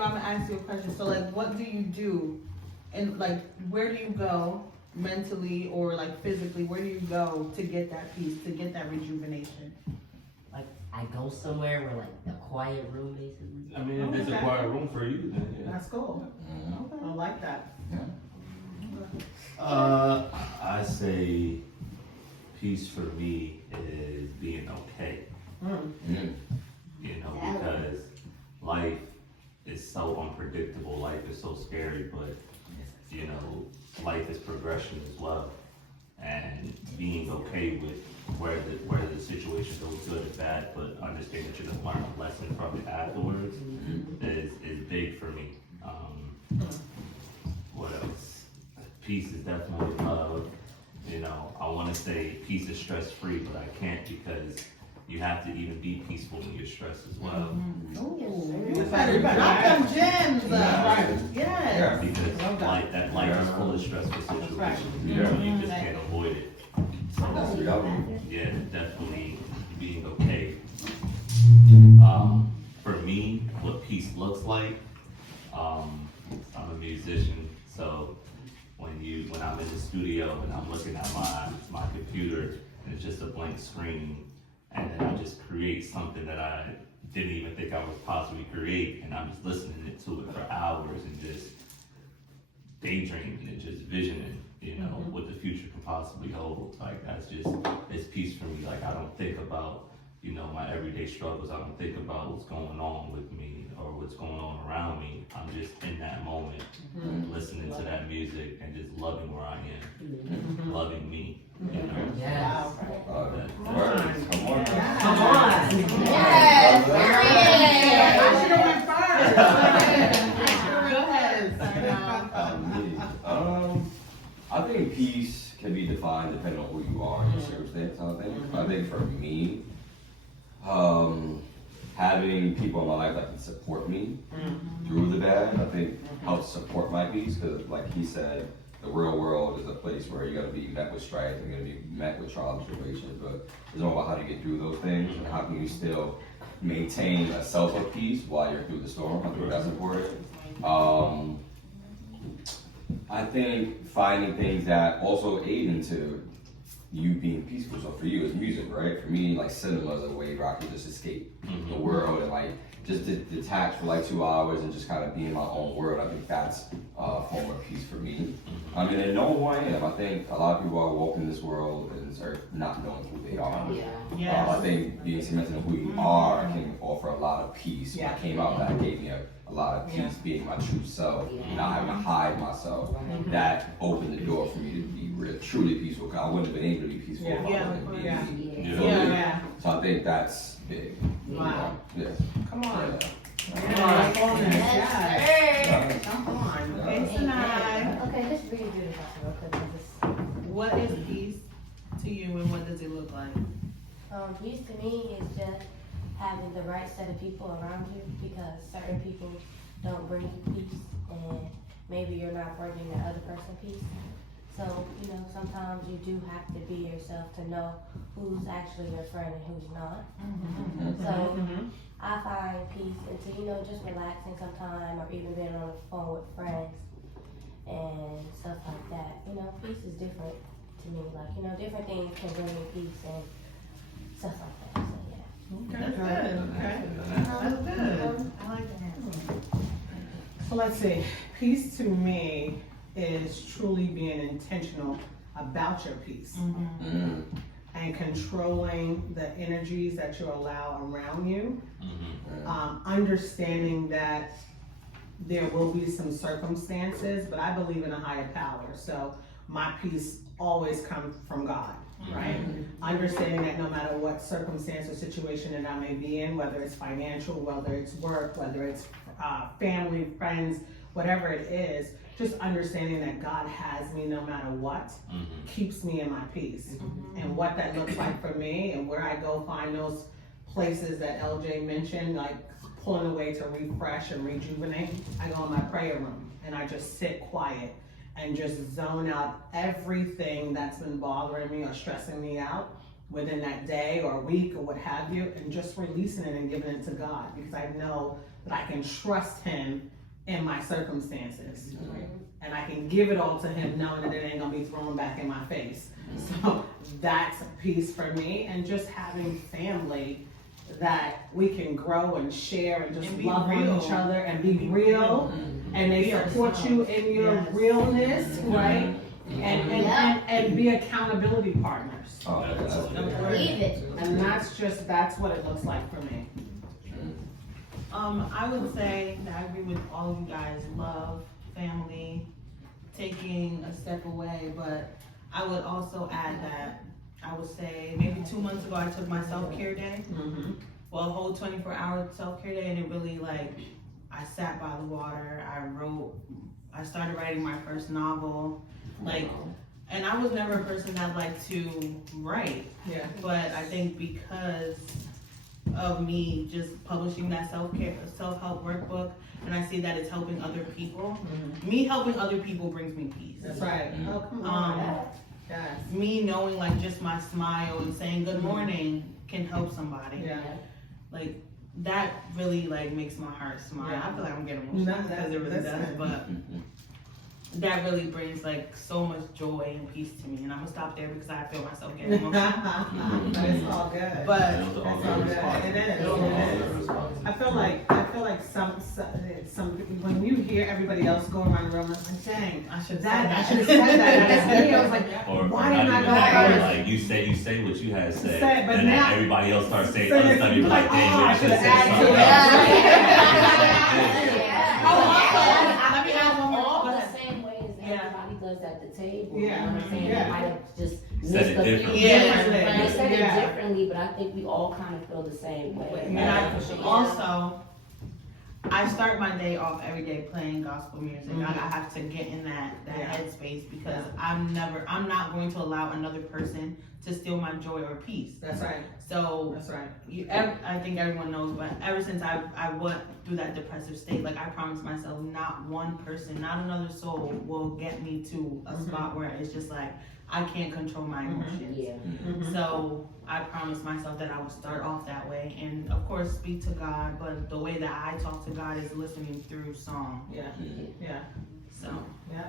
you, I'm gonna ask you a question. So like, what do you do, and like, where do you go mentally or like physically? Where do you go to get that peace, to get that rejuvenation? Like, I go somewhere where like a quiet room, basically. I mean, if it's a quiet room for you, then yeah. That's cool. Okay. I like that. I say peace for me is being okay. You know, because life is so unpredictable, life is so scary, but you know, life is progression as well. And being okay with whether the situation goes good or bad, but understand that you're gonna learn a lesson from it afterwards is big for me. What else? Peace is definitely love. You know, I wanna say peace is stress free, but I can't because you have to even be peaceful when you're stressed as well. You better drop them gems. Yes. Because life is full of stressful situations. You just can't avoid it. So, yeah, definitely being okay. For me, what peace looks like, I'm a musician, so when I'm in the studio and I'm looking at my computer and it's just a blank screen, and then I just create something that I didn't even think I would possibly create, and I'm just listening to it for hours and just daydreaming and just visioning, you know, what the future can possibly hold. Like, it's peace for me. Like, I don't think about, you know, my everyday struggles. I don't think about what's going on with me or what's going on around me. I'm just in that moment, listening to that music and just loving where I am, loving me. You know? Yes. Come on. Yes. I should have went first. I think peace can be defined depending on who you are and your circumstance. I think for me, having people in my life that can support me through the bad, I think helps support my peace. Because, like he said, the real world is a place where you're going to be met with strife, you're going to be met with trials and tribulations, but it's all about how to get through those things and how can you still maintain a self of peace while you're through the storm. I think that's important. I think finding things that also aid into you being peaceful. So for you, it's music, right? For me, like cinema is a way where I can just escape the world and like just detach for like 2 hours and just kind of be in my own world. I think that's a form of peace for me. I mean, and knowing who I am. I think a lot of people are walking this world and are not knowing who they are. I think being cemented in who you are can offer a lot of peace. When I came out, that gave me a lot of peace being my true self, not having to hide myself. That opened the door for me to be truly peaceful. Cause I wouldn't have been able to be peaceful if I wasn't being me. So I think that's big. Wow. Yes. Come on. Yes. Come on. Okay, Sinai. Okay, let's read through the question real quick. What is peace to you and what does it look like? Peace to me is just having the right set of people around you, because certain people don't bring you peace, and maybe you're not bringing the other person peace. So, you know, sometimes you do have to be yourself to know who's actually your friend and who's not. So I find peace into, you know, just relaxing sometime or even being on the phone with friends and stuff like that. You know, peace is different to me. Like, you know, different things can bring me peace and stuff like that. So, yeah. That's good. Okay. That's good. I like that. So let's see. Peace to me is truly being intentional about your peace and controlling the energies that you allow around you. Understanding that there will be some circumstances, but I believe in a higher power. So my peace always comes from God, right? Understanding that no matter what circumstance or situation that I may be in, whether it's financial, whether it's work, whether it's family, friends, whatever it is, just understanding that God has me no matter what keeps me in my peace. And what that looks like for me and where I go find those places that LJ mentioned, like pulling away to refresh and rejuvenate, I go in my prayer room and I just sit quiet and just zone out everything that's been bothering me or stressing me out. within that day or week or what have you, and just releasing it and giving it to God, because I know that I can trust Him in my circumstances. And I can give it all to Him knowing that it ain't gonna be thrown back in my face. So that's a piece for me, and just having family that we can grow and share and just And be love real. on each other and be real, and they support you in your realness, right? And be accountability partners. Oh, that's Believe it. And that's what it looks like for me. I would say that I agree with all of you guys. Love, family, taking a step away, but I would also add that I would say maybe 2 months ago I took my self-care day. Well, a whole 24-hour self-care day, and it really, like, I sat by the water, I started writing my first novel, like, and I was never a person that liked to write, Yeah. but I think because of me just publishing that self-help workbook, and I see that it's helping other people, me helping other people brings me peace. That's right. Oh, come on. Yes. Me knowing, like, just my smile and saying good morning can help somebody. Yeah. Like, that really, like, makes my heart smile. Yeah. I feel like I'm getting emotional No, because it really that's does, good. but that really brings, like, so much joy and peace to me, and I'm gonna stop there because I feel myself getting emotional. But it's all good. But That's all good. It is. I feel like some when you hear everybody else go around the room, I'm like, dang, I should I should have said that. And it's me, I was like, Or why not didn't I even go that, first? like you say what you had said, Say it, but and then now- everybody else starts saying So other it's stuff. You're like, like, dang, oh, maybe I I should have should've said added something to else. Let me add one more. All Go the ahead. same way as everybody does at the table. Yeah. You know what I'm saying? Yeah. They might have just Said missed it the differently. Yeah. They said Yeah. it differently, but I think we all kind of feel the same way. And I also, I start my day off every day playing gospel music. I have to get in that Yeah. headspace because I'm not going to allow another person to steal my joy or peace. That's right. So That's right. I think everyone knows, but ever since I went through that depressive state, like, I promised myself not one person, not another soul will get me to a spot where it's just like, I can't control my emotions. Yeah. So I promised myself that I would start off that way, and of course speak to God, but the way that I talk to God is listening through song. Yeah. Yeah. So Yeah,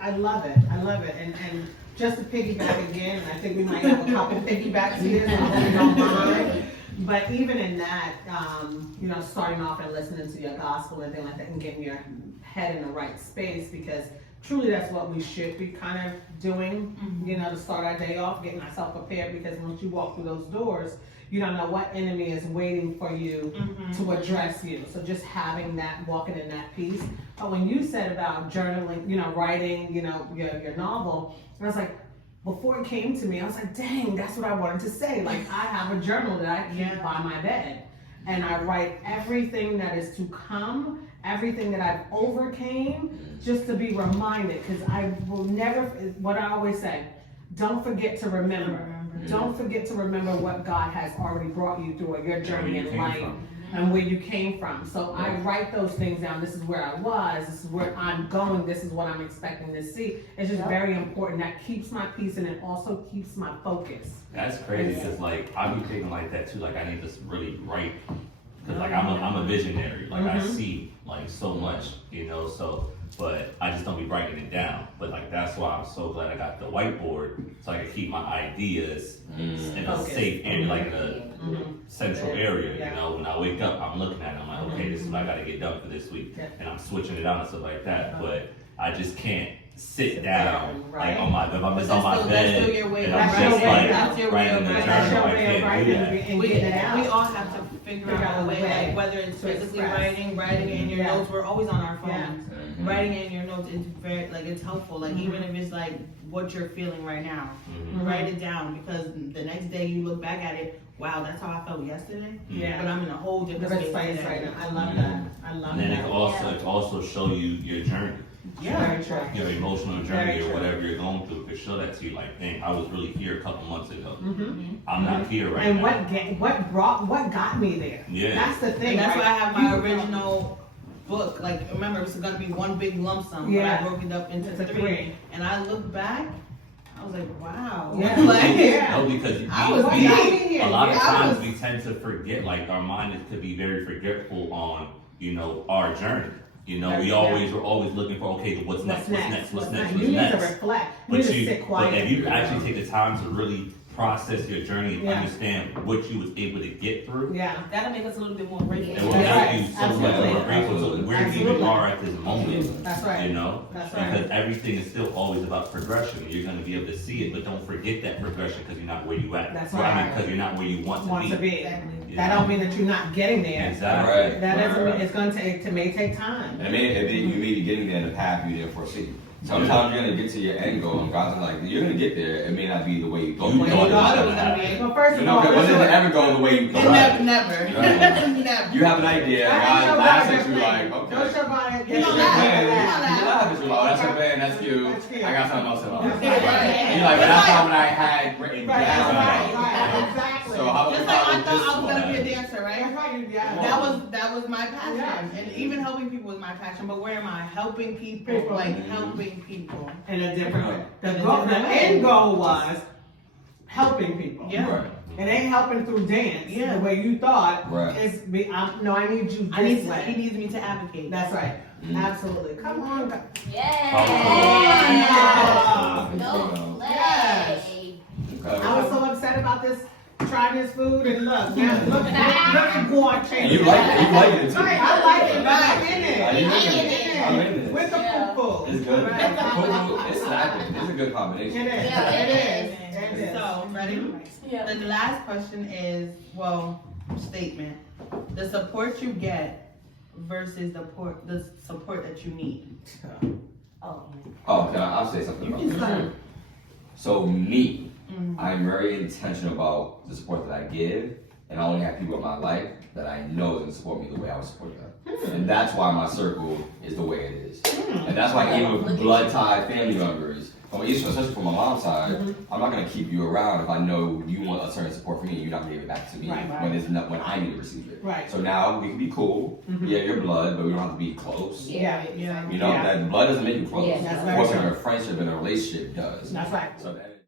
I love it. I love it. And just to piggyback again, and I think we might have a couple piggybacks here, so I hope you don't mind. But even in that, starting off and listening to your gospel and things like that, and getting your head in the right space, because truly that's what we should be kind of doing, to start our day off, getting ourselves prepared, because once you walk through those doors, you don't know what enemy is waiting for you to address you. So just having that, walking in that peace. But when you said about journaling, writing, your novel, I was like, before it came to me, I was like, dang, that's what I wanted to say. Like, I have a journal that I keep by my bed. And I write everything that is to come, everything that I've overcame, just to be reminded. Because I will never, what I always say, don't forget to remember. Don't forget to remember what God has already brought you through, or your journey in life, and where you came from. So I write those things down. This is where I was. This is where I'm going. This is what I'm expecting to see. It's just very important. That keeps my peace, and it also keeps my focus. That's crazy, because like I be thinking like that too. Like I need to really write, because like I'm a visionary. Like I see like so much, So, but I just don't be writing it down. But like that's why I'm so glad I got the whiteboard, so I can keep my ideas in a safe area, like in a central area. When I wake up, I'm looking at it. I'm like, okay, this is what I got to get done for this week, and I'm switching it out and stuff like that. But I just can't sit down like on my if I'm just on my bed still your way and of I'm writing. just like That's your way writing of the writing. That's journal. your I way of can't do writing that. and we getting it out. all have to figure out a way, like, whether it's to physically express. writing it in your notes. We're always on our phones. Yeah. Writing it in your notes is very, like, it's helpful. Like, even if it's like what you're feeling right now, write it down, because the next day you look back at it. Wow, that's how I felt yesterday. Yeah. But I'm in a whole different Different space space right today. now. I love that. I love And then it that. can also show you your journey, Very true. your emotional journey, Very or true. whatever you're going through. It could show that to you, like, dang, I was really here a couple months ago. I'm not here right And now. what got me there? Yeah. That's the thing. And that's right? why I have my You- original book. Like, remember, it was gonna be one big lump sum, Yeah. but I broke it up into It's a three. three. And I look back, I was like, wow. Yeah. Like, Yeah. No, because I was Why deep. not in here? a lot of Yeah, I times was- we tend to forget, like our mind is to be very forgetful on, our journey. Yeah. We're always looking for, okay, what's next? You need to reflect. You need to sit But quiet. if you actually take the time to really process your journey and Yeah. understand what you was able to get through, Yeah. That'll make us a little bit more grateful. it will Yeah. make you so much Absolutely. more grateful to where you Absolutely. even are at this moment. That's right. That's right. Because everything is still always about progression. You're gonna be able to see it, but don't forget that progression because you're not where you at. That's Well, I mean, right. because you're not where you want Want to be. You That know? don't mean that you're not getting there. Exactly. Right. That doesn't mean Right. it's gonna take. It may take time. And you may be getting there in the path you didn't foresee. Sometimes you're gonna get to your end goal, and God's like, you're gonna get there. It may not be the way you thought. You it thought was. it was gonna gonna be. happen. Well, first You of know, all, it wasn't ever going the way you It thought. never. Right. You have an idea, I God ain't laughs nobody at you to like, blame. okay. Don't show body. You It's don't your laugh. plan. You You don't laugh. laugh at you. Oh, that's your plan. That's cute. That's cute. I got something else about That's it. right. You're like, but that's not what I had written Right, down. right, exactly. So how Just about like I this thought I was gonna one? be a dancer, right? That's right. Yeah. That was my passion, Yeah. and even helping people was my passion. But where am I? Helping people, People. like helping people. In a different way. In a The different way. end goal was helping people. Yeah. Right. It ain't helping through dance. Yeah. The way you thought. Right. No, I need you I this need. way. He needs me to advocate. That's right. Absolutely. Come on. guys. Yeah. No Yes. play. I was so upset about this, trying this food, and look at Guar change. You like it. You like it too. I like it, but I'm in Yeah, you it. I'm in it. With the Yeah. food. It's good. Right. It's snapping. It's a good It combination. is. Yeah, It it is. It is. So ready? Yeah. The last question is, statement. The support you get versus the support that you need. Oh. Oh, I'll say something about this. So me, I'm very intentional about the support that I give, and I only have people in my life that I know is gonna support me the way I would support them. And that's why my circle is the way it is. And that's why even with blood tie family members, especially from my mom's side, I'm not gonna keep you around if I know you want a certain support from me and you're not gonna give it back to me Right. when I need to receive it. Right. So now we can be cool. Yeah, you're blood, but we don't have to be close. Yeah. Yeah. You know, Yeah. that blood doesn't make you close. Yeah, that's right. Forcing a friendship and a relationship does. That's right. So that